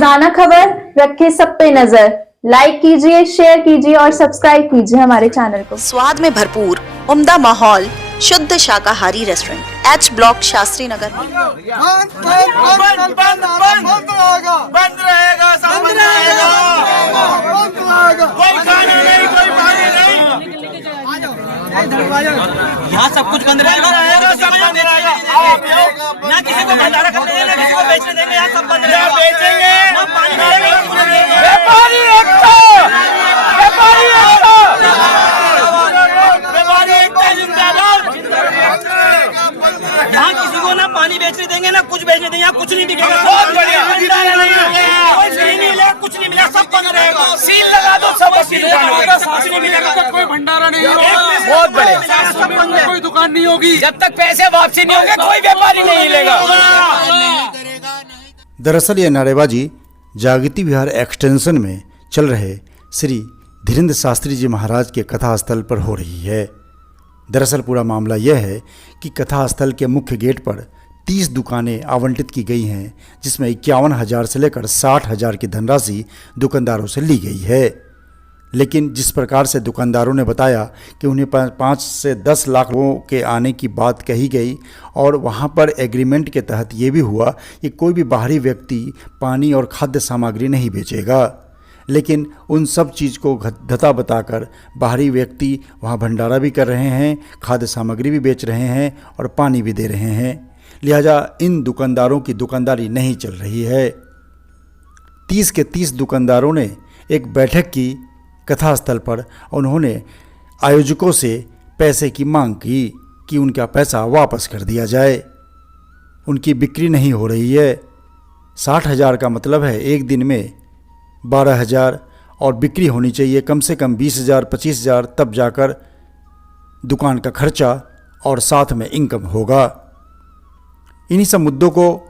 रोजाना खबर रखे सब पे नजर। लाइक कीजिए, शेयर कीजिए और सब्सक्राइब कीजिए हमारे चैनल को। स्वाद में भरपूर उम्दा माहौल, शुद्ध शाकाहारी restaurant, H block, Shastri Nagar. यहाँ सब कुछ बंद रहेगा, ना किसी को भंडारा करने देंगे, ना किसी को बेचने देंगे। यहाँ सब बंद रहेगा, बेचेंगे ना पानी मिलेगा। व्यापारी एकता, व्यापारी एकता, व्यापारी एकता जिंदाबाद। यहाँ किसी को ना पानी बेचने देंगे, ना कुछ बेचने देंगे। यहाँ कुछ नहीं बिकेगा, बहुत बढ़िया। भंडारा नहीं मिलेगा, कुछ नहीं मिलेगा, सब बंद रहेगा। सील लगा दो, सब सील लगा दो, कुछ नहीं मिलेगा, कोई भंडारा नहीं होगा। बहुत बढ़िया, कोई दुकान नहीं होगी जब तक पैसे वापसी नहीं होंगे, कोई व्यापारी नहीं मिलेगा। दरअसल ये नारेबाजी जागृति विहार एक्सटेंशन में चल रहे श्री धीरेन्द्र शास्त्री जी महाराज के कथा स्थल पर हो रही है। दरअसल पूरा मामला यह है कि कथा स्थल के मुख्य गेट पर 30 दुकानें आवंटित की गई हैं, जिसमें 51,000 से लेकर 60,000 की धनराशि दुकानदारों से ली गई है। लेकिन जिस प्रकार से दुकानदारों ने बताया कि उन्हें 5 से 10 लाख लोगों के आने की बात कही गई और वहां पर एग्रीमेंट के तहत ये भी हुआ कि कोई भी बाहरी व्यक्ति पानी और खाद्य सामग्री नहीं बेचेगा, लेकिन उन सब चीज़ को धता बताकर बाहरी व्यक्ति वहां भंडारा भी कर रहे हैं, खाद्य सामग्री भी बेच रहे हैं और पानी भी दे रहे हैं। लिहाजा इन दुकानदारों की दुकानदारी नहीं चल रही है। 30 के 30 दुकानदारों ने एक बैठक की कथा स्थल पर। उन्होंने आयोजकों से पैसे की मांग की कि उनका पैसा वापस कर दिया जाए। उनकी बिक्री नहीं हो रही है। 60,000 का मतलब है एक दिन में 12,000 और बिक्री होनी चाहिए कम से कम 20,000 25,000, तब जाकर दुकान का खर्चा और साथ में इनकम होगा। इन्हीं सब मुद्दों को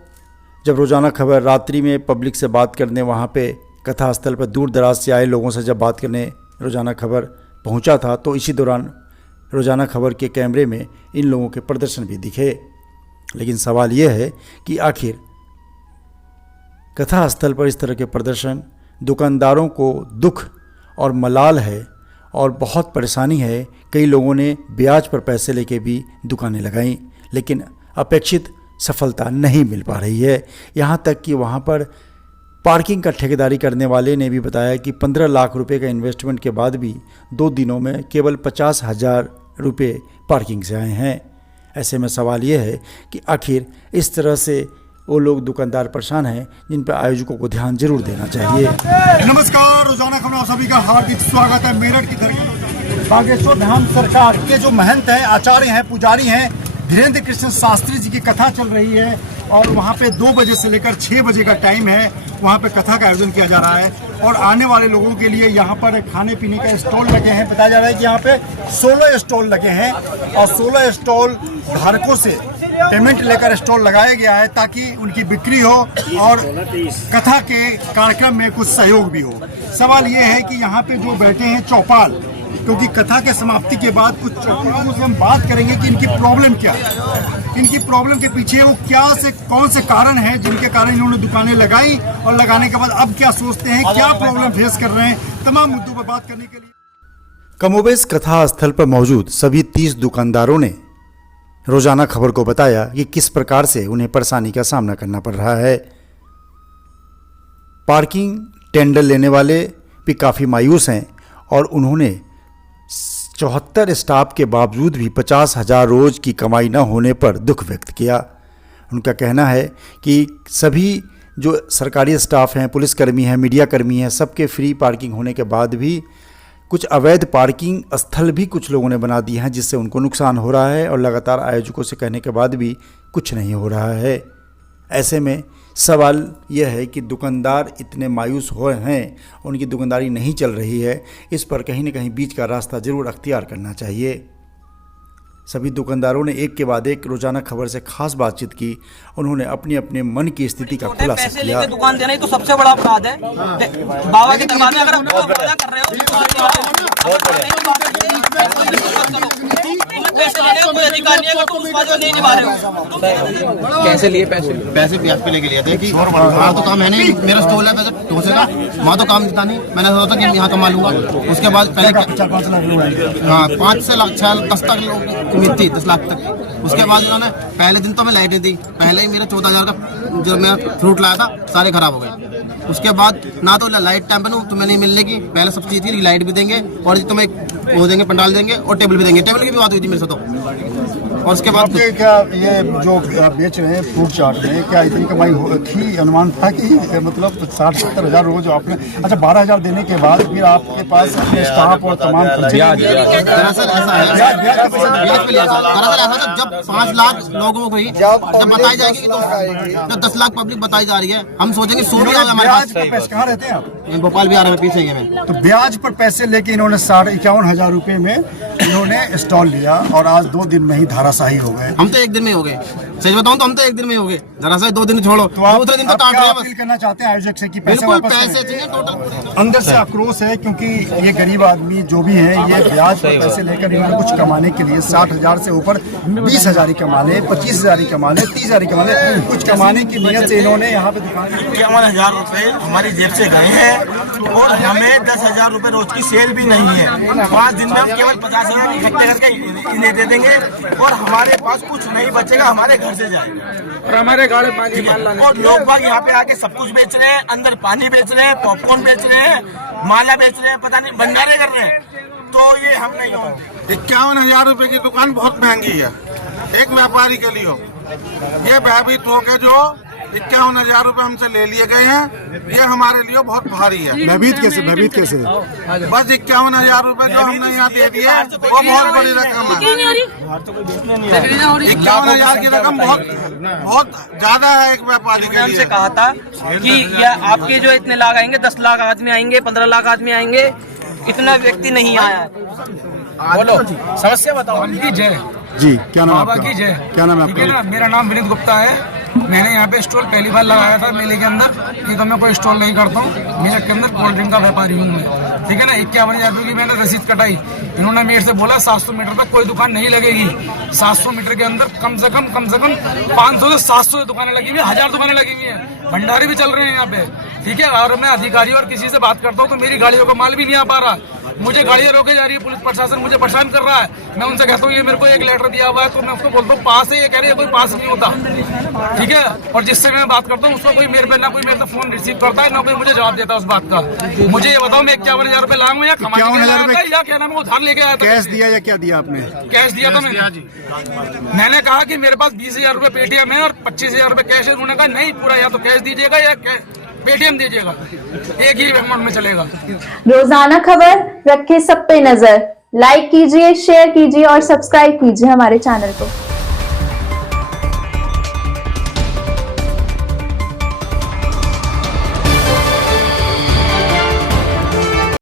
जब रोज़ाना खबर रात्रि में पब्लिक से बात करने वहाँ पे कथा स्थल पर दूर दराज से आए लोगों से जब बात करने रोज़ाना खबर पहुंचा था, तो इसी दौरान रोज़ाना खबर के कैमरे में इन लोगों के प्रदर्शन भी दिखे। लेकिन सवाल ये है कि आखिर कथा स्थल पर इस तरह के प्रदर्शन, दुकानदारों को दुख और मलाल है और बहुत परेशानी है। कई लोगों ने ब्याज पर पैसे लेके भी दुकानें लगाईं, लेकिन अपेक्षित सफलता नहीं मिल पा रही है। यहाँ तक कि वहाँ पर पार्किंग का ठेकेदारी करने वाले ने भी बताया कि 15 लाख रुपए का इन्वेस्टमेंट के बाद भी 2 दिनों में केवल 50,000 रुपये पार्किंग से आए हैं। ऐसे में सवाल ये है कि आखिर इस तरह से वो लोग दुकानदार परेशान हैं, जिन पर आयोजकों को ध्यान जरूर देना चाहिए। नमस्कार, रोजाना खबर आप सभी का हार्दिक स्वागत है। मेरठ की धरती बागेश्वर धाम सरकार के जो महंत हैं, आचार्य हैं, पुजारी हैं, धीरेन्द्र कृष्ण शास्त्री जी की कथा चल रही है और वहाँ पे 2 बजे से लेकर 6 बजे का टाइम है। वहाँ पे कथा का आयोजन किया जा रहा है और आने वाले लोगों के लिए यहाँ पर खाने पीने का स्टॉल लगे हैं। बताया जा रहा है कि यहाँ पे 16 स्टॉल लगे हैं और 16 स्टॉल धारकों से पेमेंट लेकर स्टॉल लगाया गया है ताकि उनकी बिक्री हो और कथा के कार्यक्रम में कुछ सहयोग भी हो। सवाल ये है कि यहाँ पे जो बैठे हैं चौपाल, क्योंकि कथा के समाप्ति के बाद कुछ चौपालों से हम बात करेंगे कि इनकी प्रॉब्लम क्या है, इनकी प्रॉब्लम के पीछे वो कौन से कारण है जिनके कारण इन्होंने दुकानें लगाई और लगाने के बाद अब क्या सोचते हैं, क्या प्रॉब्लम फेस कर रहे हैं। तमाम मुद्दों पर बात करने के लिए कमोबेश कथा स्थल पर मौजूद सभी 30 दुकानदारों ने रोजाना खबर को बताया कि किस प्रकार से उन्हें परेशानी का सामना करना पड़ रहा है। पार्किंग टेंडर लेने वाले भी काफ़ी मायूस हैं और उन्होंने 74 स्टाफ के बावजूद भी 50,000 रोज की कमाई न होने पर दुख व्यक्त किया। उनका कहना है कि सभी जो सरकारी स्टाफ हैं, पुलिसकर्मी हैं, मीडिया कर्मी हैं, सबके फ्री पार्किंग होने के बाद भी कुछ अवैध पार्किंग स्थल भी कुछ लोगों ने बना दिए हैं, जिससे उनको नुकसान हो रहा है और लगातार आयोजकों से कहने के बाद भी कुछ नहीं हो रहा है। ऐसे में सवाल यह है कि दुकानदार इतने मायूस हो हैं, उनकी दुकानदारी नहीं चल रही है, इस पर कहीं न कहीं बीच का रास्ता जरूर अख्तियार करना चाहिए। सभी दुकानदारों ने एक के बाद एक रोजाना खबर से खास बातचीत की। उन्होंने अपने अपने मन की स्थिति का खुलासा किया। दुकान देना ही तो सबसे बड़ा अपराध है। बाबा के दरबार में अगर आप वादा कर रहे हो, पैसे लेने का कोई अधिकार नहीं है अगर तुम उस बात को नहीं निभा रहे हो। कैसे लिए पैसे? पैसे ब्याज पे लेके लिए थे कि वहाँ तो काम है नहीं, मेरा स्टॉल है पैसे ढोसे का, वहाँ तो काम देता नहीं। मैंने सोचा कि यहाँ कमा लूंगा। उसके बाद पहले 4-5 लाख हाँ 5 से 10 तक लोग उम्मीद थी, 10 लाख तक। उसके बाद उन्होंने पहले दिन तो मैं लाइटें दी, पहले ही मेरे 14,000 का जो मैं फ्रूट लाया था सारे खराब हो गए। उसके बाद ना तो लाइट टाइम पर तुम्हें नहीं मिलने की, पहले सब चीज़ थी, लाइट भी देंगे और तुम्हें वो देंगे, पंडाल देंगे और टेबल भी देंगे। टेबल की भी बात हुई थी मेरे से तो। और उसके बाद आपके क्या ये जो आप बेच रहे हैं फ्रूट चाट में, क्या इतनी कमाई थी? अनुमान था कि मतलब 60-70 हज़ार रोज आपने, अच्छा 12,000 देने के बाद फिर आपके पास अपने स्टाफ और तमाम खर्चे दरअसल ऐसा है, ब्याज पे लिया था। दरअसल ऐसा था जब 5 लाख लोगों को ही जब बताई जाएगी तो 10 लाख पब्लिक बताई जा रही है, हम सोचेंगे 100 भी हमारे ब्याज पर पैसे कहाँ रहते हैं आप? पास। भोपाल बिहार में पीछे ही मैं। तो ब्याज पर पैसे लेके इन्होंने 51 हज़ार रुपए में इन्होंने स्टॉल लिया और आज 2 दिन में ही धाराशाही हो गए। हम तो 1 दिन में हो गए, सच बताऊं तो हम तो 1 दिन में हो गए। दरअसल 2 दिन छोड़ो, तो आप दूसरे दिन तो टांट रहे हैं बस। अपील करना चाहते हैं आयोजक से कि पैसे बिल्कुल वापस पैसे करें? चाहिए टोटल। अंदर से आक्रोश है क्योंकि ये गरीब आदमी जो भी है ये ब्याज पर पैसे लेकर इन्होंने कुछ कमाने के लिए 60,000 से ऊपर 20,000 ही कमा ले, 25,000 ही कमा ले, 30,000 ही कमा ले, कुछ कमाने की नीयत से इन्होंने यहाँ पे दुकान 51,000 रुपए हमारी जेब से गए हैं और हमें 10,000 रुपए रोज की सेल भी नहीं है। 5 दिन में हम केवल 50,000 इकट्ठे करके इन्हें दे देंगे और हमारे पास कुछ नहीं बचेगा, हमारे घर से जाएगा और हमारे गाड़ी पानी माल लाने। और लोग बाग यहाँ पे आके सब कुछ बेच रहे हैं, अंदर पानी बेच रहे हैं, पॉपकॉर्न बेच रहे हैं, माला बेच रहे हैं, पता नहीं भंडारे कर रहे हैं। तो ये हम नहीं हो। 51,000 रुपए की दुकान बहुत महंगी है एक व्यापारी के लिए। ये भयभीत हो के जो 51,000 रुपए हमसे ले लिए गए हैं, ये हमारे लिए बहुत भारी है। भयभीत कैसे? बस 51,000 रुपए जो हमने यहाँ दे दिए वो बहुत बड़ी रकम है। 51,000 की रकम बहुत ज्यादा है एक व्यापारी के लिए। हमसे कहा था कि यह आपके जो इतने लाख आएंगे, 10 लाख आदमी आएंगे, 15 लाख आदमी आएंगे, इतना व्यक्ति नहीं आया। बोलो समस्या बताओ। जी क्या नाम बाबा आपका? की जय। क्या नाम है ठीक है आपका? ना, मेरा नाम विनीत गुप्ता है। मैंने यहाँ पे स्टॉल पहली बार लगाया था मेले के अंदर। नहीं तो मैं कोई स्टॉल नहीं करता हूँ, मेले के अंदर कोल्ड ड्रिंक का व्यापारी हूँ मैं। ठीक है ना, 51,000 रुपये की मैंने रसीद कटाई। इन्होंने मेरे से बोला 700 मीटर तक कोई दुकान नहीं लगेगी। 700 मीटर के अंदर कम से कम 500 से 700 दुकानें लगी हुई है, 1000 दुकानें लगी हुई है, भंडारे भी चल रहे हैं यहाँ पे। ठीक है, और मैं अधिकारी और किसी से बात करता हूँ तो मेरी गाड़ियों को माल भी नहीं आ पा रहा। मुझे गाड़ियाँ रोके जा रही है, पुलिस प्रशासन मुझे परेशान कर रहा है। मैं उनसे कहता हूँ ये मेरे को एक लेटर दिया हुआ है, तो मैं उसको बोलता हूँ पास है, ये कह रही है कोई पास नहीं होता। ठीक है, और जिससे मैं बात करता हूँ उसको कोई मेरे पे ना कोई मेरे से फोन रिसीव करता है, ना कोई मुझे जवाब देता है उस बात का। मुझे ये बताओ मैं 51,000 रुपए लाऊं या कमाने के लिए आया था या क्या नाम है उधार लेके आया था? कैश दिया या क्या दिया आपने? कैश दिया था मैंने कहा कि मेरे पास 20,000 रुपए पेटीएम है और 25,000 रुपए कैश है। उन्होंने कहा नहीं, पूरा या तो कैश दीजिएगा या पेटीएम दीजिएगा, एक ही अमाउंट में चलेगा। रोजाना खबर रखे सब पे नजर। लाइक कीजिए, शेयर कीजिए और सब्सक्राइब कीजिए हमारे चैनल को।